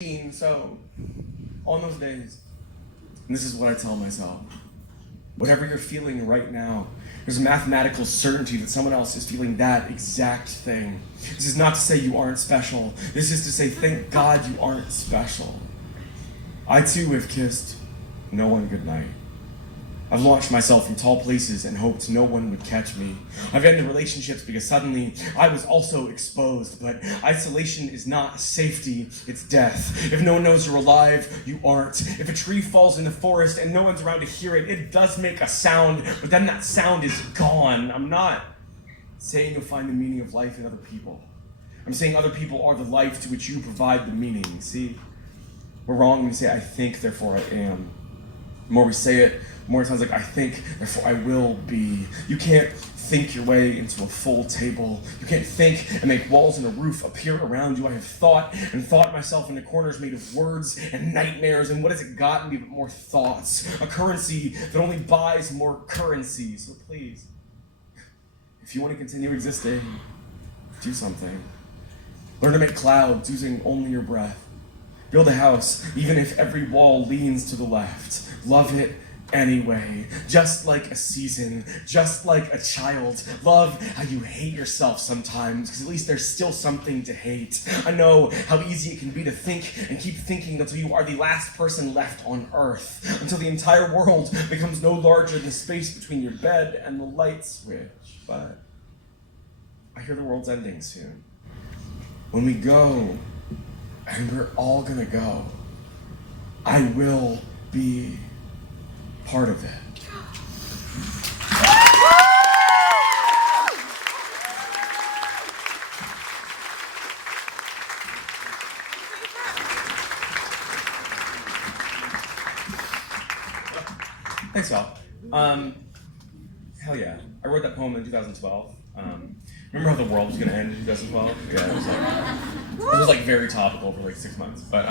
So, on those days, and this is what I tell myself, whatever you're feeling right now, there's a mathematical certainty that someone else is feeling that exact thing. This is not to say you aren't special. This is to say, thank God you aren't special. I too have kissed no one goodnight. I've launched myself from tall places and hoped no one would catch me. I've ended relationships because suddenly I was also exposed, but isolation is not safety, it's death. If no one knows you're alive, you aren't. If a tree falls in the forest and no one's around to hear it, it does make a sound, but then that sound is gone. I'm not saying you'll find the meaning of life in other people. I'm saying other people are the life to which you provide the meaning. See, we're wrong when we say I think, therefore I am. The more we say it, the more it sounds like I think, therefore I will be. You can't think your way into a full table. You can't think and make walls and a roof appear around you. I have thought and thought myself into corners made of words and nightmares, and what has it gotten me but more thoughts? A currency that only buys more currency. So please, if you want to continue existing, do something. Learn to make clouds using only your breath. Build a house, even if every wall leans to the left. Love it anyway, just like a season, just like a child. Love how you hate yourself sometimes, because at least there's still something to hate. I know how easy it can be to think and keep thinking until you are the last person left on Earth, until the entire world becomes no larger than the space between your bed and the light switch. But I hear the world's ending soon. When we go, and we're all gonna go, I will be part of it. Thanks, Val. Hell yeah. I wrote that poem in 2012. Remember how the world was gonna end in 2012? Yeah, it was like very topical for like 6 months, but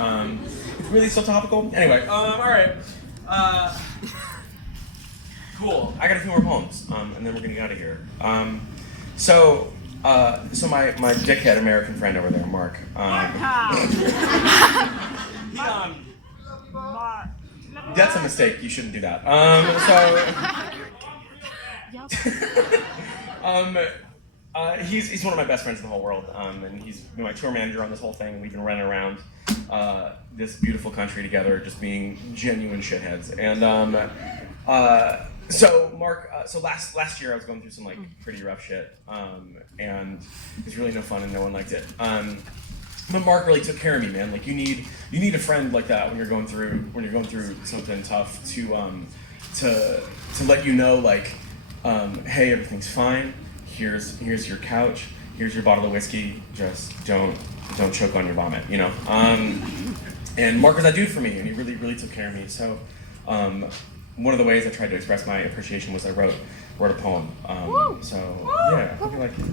it's really so topical. Anyway, all right. Cool. I got a few more poems, and then we're gonna get out of here. So my dickhead American friend over there, Mark. That's a mistake. You shouldn't do that. He's one of my best friends in the whole world, and he's been my tour manager on this whole thing. We've been running around this beautiful country together, just being genuine shitheads. And so Mark, last year I was going through some like pretty rough shit, and it was really no fun, and no one liked it. But Mark really took care of me, man. Like you need a friend like that when you're going through something tough to let you know like, hey, everything's fine. Here's your couch. Here's your bottle of whiskey. Just don't choke on your vomit, you know. And Mark was that dude for me, and he really took care of me. So one of the ways I tried to express my appreciation was I wrote a poem. Yeah, I hope you like it.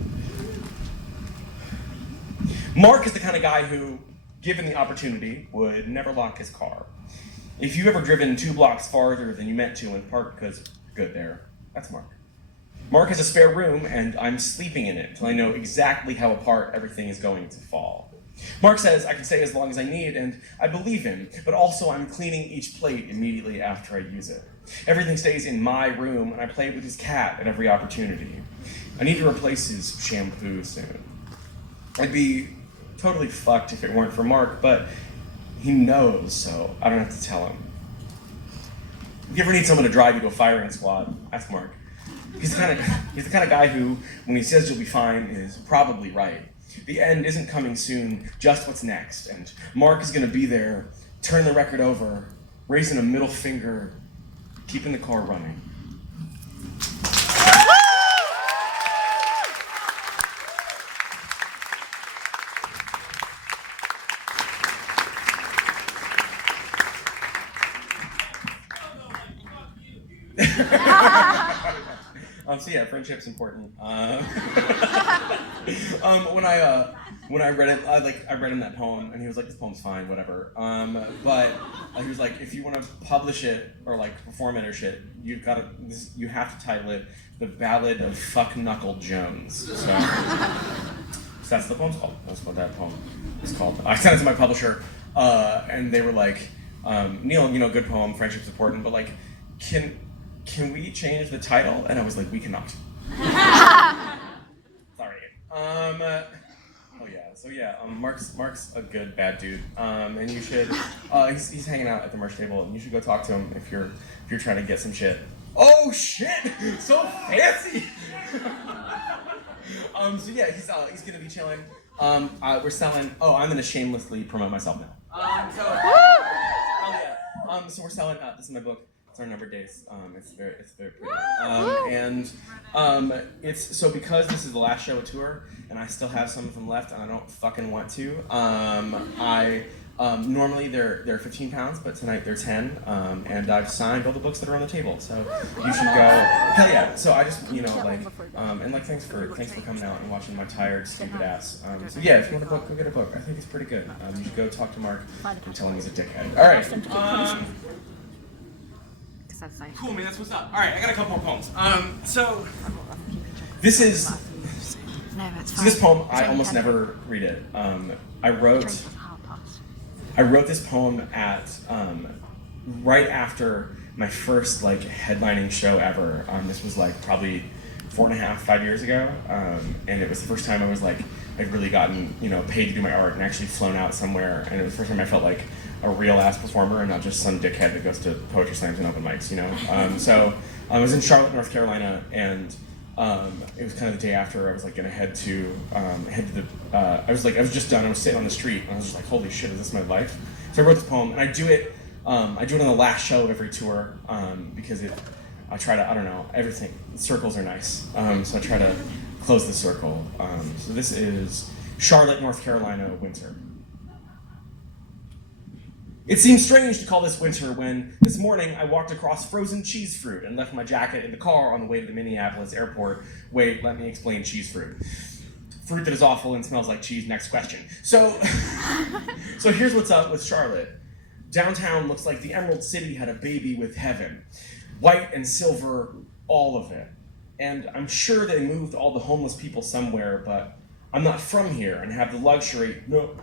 Mark is the kind of guy who, given the opportunity, would never lock his car. If you've ever driven 2 blocks farther than you meant to and parked because good there, that's Mark. Mark has a spare room, and I'm sleeping in it until I know exactly how apart everything is going to fall. Mark says I can stay as long as I need, and I believe him, but also I'm cleaning each plate immediately after I use it. Everything stays in my room, and I play with his cat at every opportunity. I need to replace his shampoo soon. I'd be totally fucked if it weren't for Mark, but he knows, so I don't have to tell him. If you ever need someone to drive you to a firing squad, ask Mark. He's the kind of guy who, when he says you'll be fine, is probably right. The end isn't coming soon, just what's next. And Mark is going to be there, turning the record over, raising a middle finger, keeping the car running. So yeah, friendship's important. When I read it, I read him that poem, and he was like, "This poem's fine, whatever." But he was like, "If you want to publish it or like perform it or shit, you have to title it the Ballad of Knuckled Jones." So that's the poem's called. That's what that poem is called. I sent it to my publisher. and they were like, Neil, good poem, friendship's important, but like, can we change the title? And I was like, we cannot. Sorry. Mark's a good bad dude, and you should. He's hanging out at the merch table, and you should go talk to him if you're trying to get some shit. Oh shit! So fancy. He's gonna be chilling. We're selling. Oh, I'm gonna shamelessly promote myself now. So we're selling. This is my book. It's our numbered days. It's very pretty. It's so because this is the last show of tour, and I still have some of them left, and I don't fucking want to. Normally they're 15 pounds, but tonight they're 10. And I've signed all the books that are on the table, so you should go. Hell yeah! So I just thanks for coming out and watching my tired, stupid ass. If you want a book, go get a book. I think it's pretty good. You should go talk to Mark and tell him he's a dickhead. All right. Cool, man. That's what's up. All right, I got a couple more poems. This is. So this poem, I almost never read it. I wrote this poem at right after my first headlining show ever. This was probably 5 years ago, and it was the first time I was I'd really gotten paid to do my art and actually flown out somewhere, and it was the first time I felt like a real ass performer and not just some dickhead that goes to poetry slams and open mics, So I was in Charlotte, North Carolina, and it was kind of the day after I was gonna head to the. I was just done. I was sitting on the street, and I was just like, "Holy shit, is this my life?" So I wrote this poem, and I do it on the last show of every tour because I try to. I don't know. Everything circles are nice, so I try to close the circle. So this is Charlotte, North Carolina, winter. It seems strange to call this winter when this morning I walked across frozen cheese fruit and left my jacket in the car on the way to the Minneapolis airport. Wait, let me explain cheese fruit. Fruit that is awful and smells like cheese, next question. So here's what's up with Charlotte. Downtown looks like the Emerald City had a baby with heaven. White and silver, all of it. And I'm sure they moved all the homeless people somewhere, but I'm not from here and have the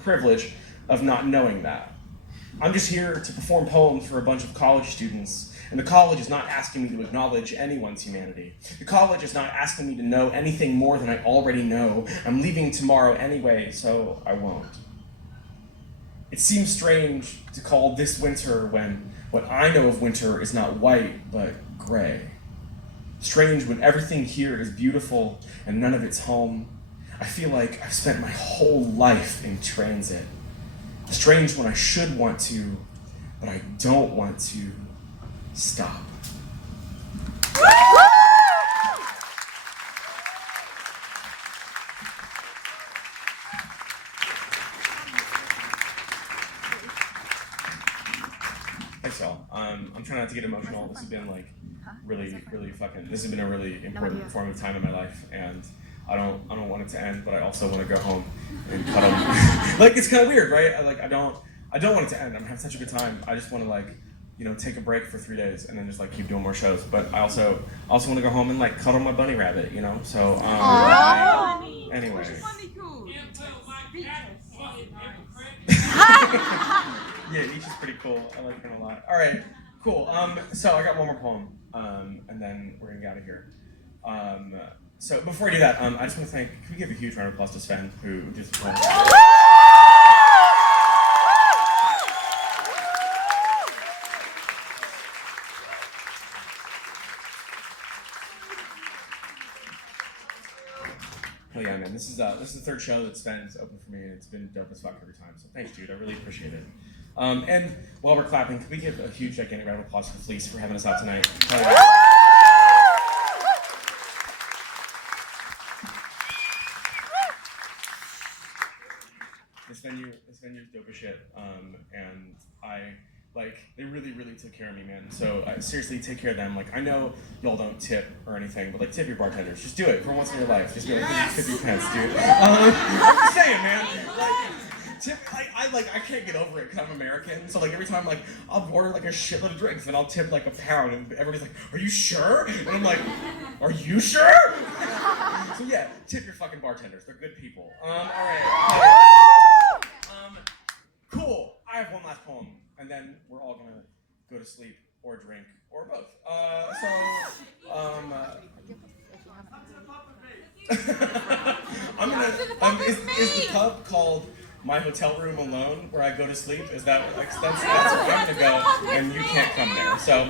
privilege of not knowing that. I'm just here to perform poems for a bunch of college students, and the college is not asking me to acknowledge anyone's humanity. The college is not asking me to know anything more than I already know. I'm leaving tomorrow anyway, so I won't. It seems strange to call this winter when what I know of winter is not white, but gray. Strange when everything here is beautiful and none of it's home. I feel like I've spent my whole life in transit. Strange when I should want to, but I don't want to stop. Thanks, y'all. I'm trying not to get emotional. This has been this has been a really important formative time in my life, and I don't want it to end, but I also want to go home and cuddle. It's kind of weird, right? I don't want it to end. I'm having such a good time. I just want to take a break for 3 days and then just keep doing more shows. But I also want to go home and cuddle my bunny rabbit, So anyway. Yeah, Nietzsche's pretty cool. I like him a lot. All right, cool. So I got one more poem, and then we're gonna get out of here. So before I do that, I just want to can we give a huge round of applause to Sven, who did the poem. Oh yeah, man, this is the third show that Sven's opened for me, and it's been dope as fuck every time, so thanks, dude, I really appreciate it. And while we're clapping, can we give a huge, gigantic round of applause to the Fleece for having us out tonight? This venue's dope as shit, and they really, really took care of me, man. So seriously, take care of them. I know y'all don't tip or anything, but tip your bartenders. Just do it for once in your life. Just be tip your pants, dude. I'm just saying, man. Tip. I can't get over it because I'm American. So every time I'll order a shitload of drinks and I'll tip a pound, and everybody's like, "Are you sure?" And I'm like, "Are you sure?" So yeah, tip your fucking bartenders. They're good people. All right. cool, I have one last poem, and then we're all gonna go to sleep or drink or both. I'm gonna. Is the pub called My Hotel Room Alone, where I go to sleep? Is that like that's where I'm gonna go, and you can't come there. So,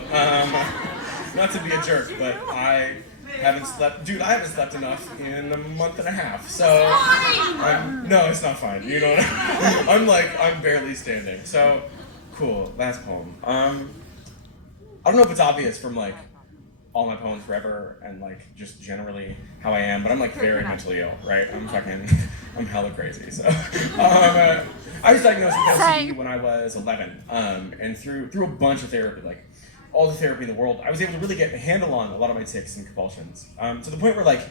not to be a jerk, but I haven't slept. Dude, I haven't slept enough in a month and a half. So, no, it's not fine. You know, I'm barely standing. So, cool. Last poem. I don't know if it's obvious from like all my poems forever and like just generally how I am, but I'm like very mentally ill, right? I'm hella crazy. So I was diagnosed with OCD when I was 11, and through a bunch of therapy, like all the therapy in the world, I was able to really get a handle on a lot of my tics and compulsions, to the point where like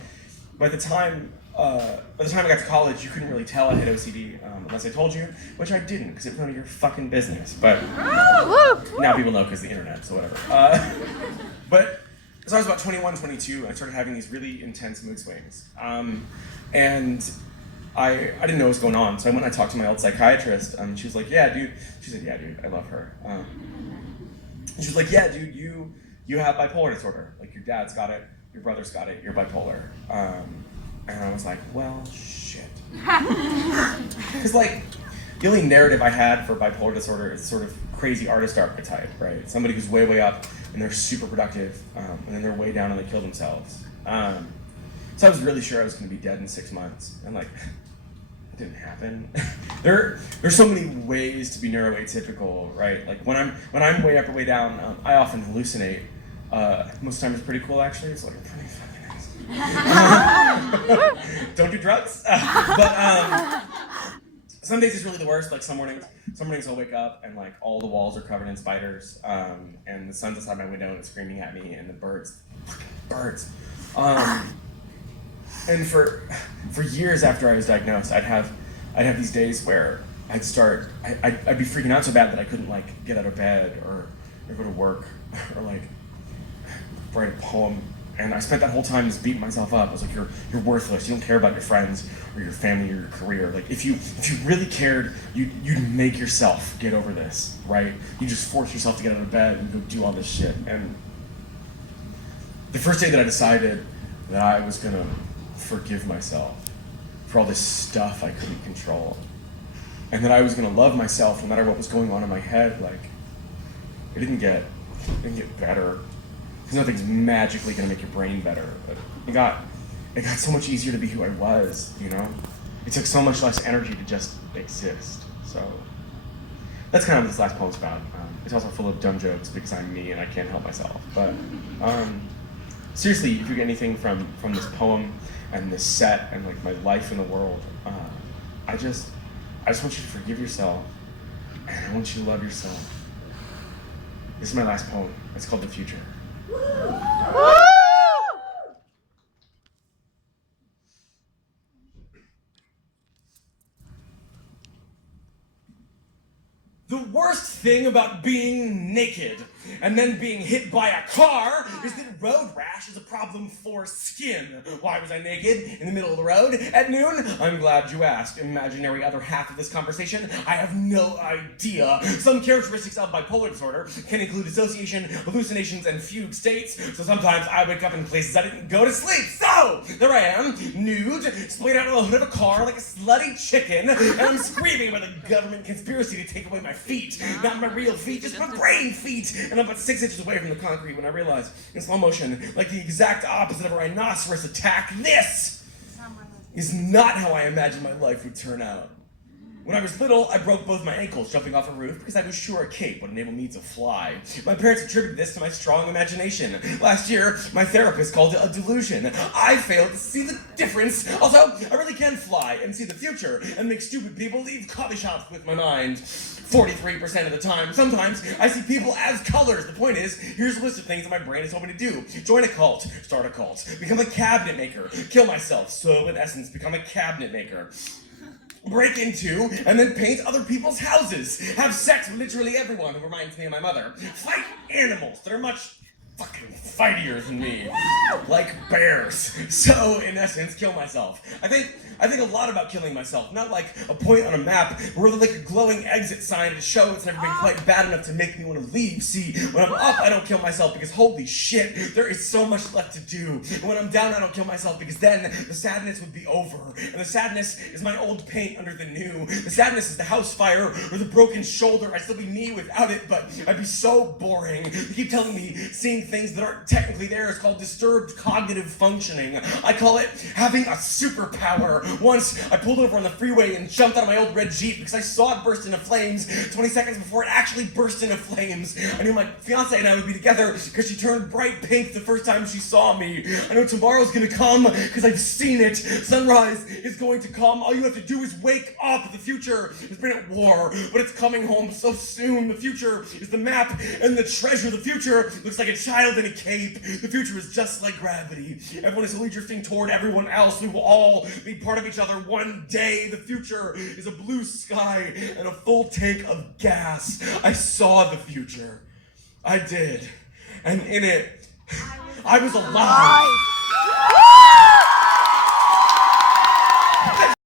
by the time I got to college, you couldn't really tell I had OCD unless I told you, which I didn't because it was none of your fucking business. But now people know because the internet, so whatever. But so I was about 21, 22, and I started having these really intense mood swings. And I didn't know what was going on, so I went and I talked to my old psychiatrist. She was like, yeah, dude. She said, yeah, dude, I love her. And she was like, yeah, dude, you have bipolar disorder. Like, your dad's got it, your brother's got it, you're bipolar. And I was like, well, shit. Because, like, the only narrative I had for bipolar disorder is sort of crazy artist archetype, right? Somebody who's way, way up, and they're super productive, and then they're way down and they kill themselves. So I was really sure I was going to be dead in 6 months, and like, it didn't happen. There's so many ways to be neuroatypical, right? Like when I'm way up or way down, I often hallucinate. Most of the time it's pretty cool, actually. It's like pretty fucking nice. Don't do drugs, but some days it's really the worst. Like some mornings I'll wake up and like all the walls are covered in spiders, and the sun's outside my window and it's screaming at me, and the birds. And for years after I was diagnosed, I'd have these days where I'd be freaking out so bad that I couldn't like get out of bed or go to work or like write a poem. And I spent that whole time just beating myself up. I was like, you're worthless. You don't care about your friends or your family or your career. Like if you really cared, you'd make yourself get over this, right? You just force yourself to get out of bed and go do all this shit. And the first day that I decided that I was gonna forgive myself for all this stuff I couldn't control, and that I was gonna love myself no matter what was going on in my head, like it didn't get better. Because nothing's magically gonna make your brain better. But it got so much easier to be who I was, you know? It took so much less energy to just exist. So that's kind of what this last poem's about. It's also full of dumb jokes because I'm me and I can't help myself. But seriously, if you get anything from this poem and this set and like my life in the world, I just want you to forgive yourself, and I want you to love yourself. This is my last poem. It's called The Future. The worst thing about being naked and then being hit by a car is that road rash is a problem for skin. Why was I naked in the middle of the road at noon? I'm glad you asked. Imaginary other half of this conversation, I have no idea. Some characteristics of bipolar disorder can include dissociation, hallucinations, and fugue states. So sometimes I wake up in places I didn't go to sleep. So there I am, nude, splayed out of the hood of a car like a slutty chicken, and I'm screaming about the government conspiracy to take away my feet. Not my real feet, just my brain feet. And I'm about 6 inches away from the concrete when I realize, in slow motion, like the exact opposite of a rhinoceros attack, this is not how I imagined my life would turn out. When I was little, I broke both my ankles jumping off a roof because I was sure a cape would enable me to fly. My parents attributed this to my strong imagination. Last year, my therapist called it a delusion. I failed to see the difference. Also, I really can fly and see the future and make stupid people leave coffee shops with my mind. 43% of the time. Sometimes I see people as colors. The point is, here's a list of things that my brain is hoping to do. Join a cult, start a cult, become a cabinet maker, kill myself, so in essence, become a cabinet maker. Break into and then paint other people's houses. Have sex with literally everyone who reminds me of my mother. Fight animals that are much fucking fightier than me, like bears. So in essence, kill myself. I think a lot about killing myself, not like a point on a map, but really like a glowing exit sign to show it's never been quite bad enough to make me want to leave. See, when I'm up, I don't kill myself because holy shit, there is so much left to do. And when I'm down, I don't kill myself because then the sadness would be over. And the sadness is my old paint under the new. The sadness is the house fire or the broken shoulder. I'd still be me without it, but I'd be so boring. You keep telling me seeing things that aren't technically there is called disturbed cognitive functioning. I call it having a superpower. Once I pulled over on the freeway and jumped out of my old red Jeep because I saw it burst into flames 20 seconds before it actually burst into flames. I knew my fiance and I would be together because she turned bright pink the first time she saw me. I know tomorrow's gonna come because I've seen it. Sunrise is going to come. All you have to do is wake up. The future has been at war, but it's coming home so soon. The future is the map and the treasure. The future looks like a child in a cape. The future is just like gravity. Everyone is slowly drifting toward everyone else. We will all be part of each other one day. The future is a blue sky and a full tank of gas. I saw the future. I did. And in it, I was alive.